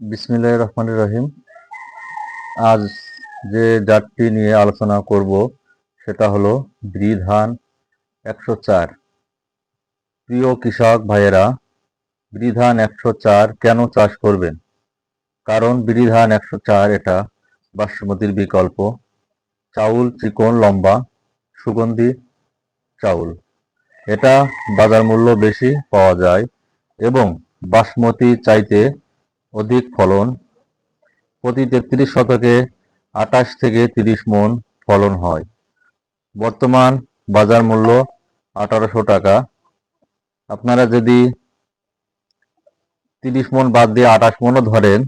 বিসমিল্লাহ রহমান রহিম। আজ যে জাতটি নিয়ে আলোচনা করব, সেটা হলো বৃধান একশো চার। প্রিয় কৃষক ভাইয়েরা বৃধান একশো চার কেন চাষ করবেন? কারণ বৃধান একশো চার এটা বাসমতির বিকল্প। চাউল চিকন, লম্বা, সুগন্ধি চাউল। এটা বাজার মূল্য বেশি পাওয়া যায় এবং বাসমতি চাইতে অধিক ফলন প্রতি তেত্রিশ শতকে আঠাশ থেকে তিরিশ মন ফলন হয়। বর্তমান বাজার মূল্য আঠারোশো টাকা। আপনারা যদি তিরিশ মন বাদ দিয়ে আঠাশ মনও ধরেন,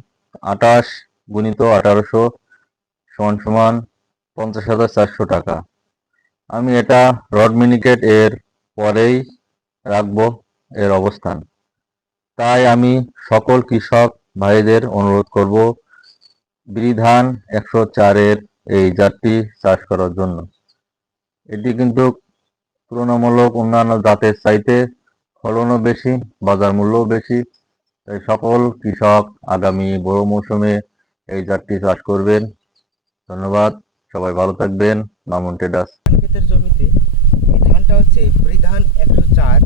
আঠাশ গুণিত আঠারোশো সমান সমান পঞ্চাশ হাজার চারশো টাকা। আমি এটা রড মিনিকেট এর পরেই রাখব এর অবস্থান। তাই আমি সকল কৃষক ভাইদের অনুরোধ করব বিধান একশো চারের এই জাতটি চাষ করার জন্য। এটি কিন্তু তুলনামূলক অন্যান্য জাতের চাইতে ফলনও বেশি, বাজার মূল্যও বেশি। তাই সকল কৃষক আগামী বড় মৌসুমে এই জাতটি চাষ করবেন। ধন্যবাদ, সবাই ভালো থাকবেন। মামুন টেডাস ক্ষেতের জমিতে এই ধানটা হচ্ছে পরিধান একশো চার।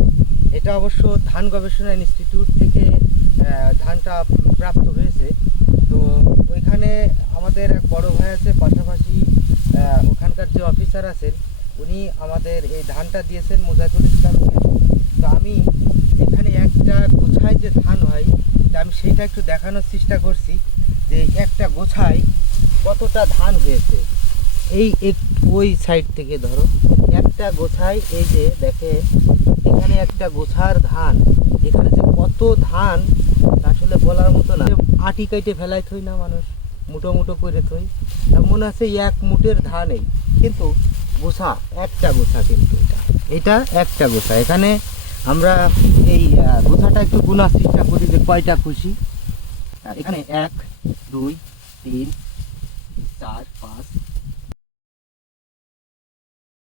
এটা অবশ্য ধান গবেষণা ইনস্টিটিউট থেকে আহ, প্রাপ্ত হয়েছে। তো ওইখানে আমাদের এক বড় ভাই আছে পাশাপাশি ওখানকার যে অফিসার আছেন উনি আমাদের এই ধানটা দিয়েছেন মুজাহিদুল ইসলামকে তো আমি এখানে একটা গোছায় যে ধান হয় তা আমি সেইটা একটু দেখানোর চেষ্টা করছি যে একটা গোছায় কতটা ধান হয়েছে। এই এক ওই সাইড থেকে ধরো একটা গোছায় এই যে দেখেন এখানে একটা গোছার ধান। এখানে যে কত ধান আসলে বলার মতো না। আটি কাইটে ফেলাই থই না মানুষ, মুটো মুটো করে থই। তা মনে আছে এক মুটের ধান এই কিন্তু গোছা, একটা গোছা কিন্তু এটা। এটা একটা গোছা। এখানে আমরা এই গোছাটা একটু গুনার চেষ্টা করি যে কয়টা খুশি। এখানে এক, দুই, তিন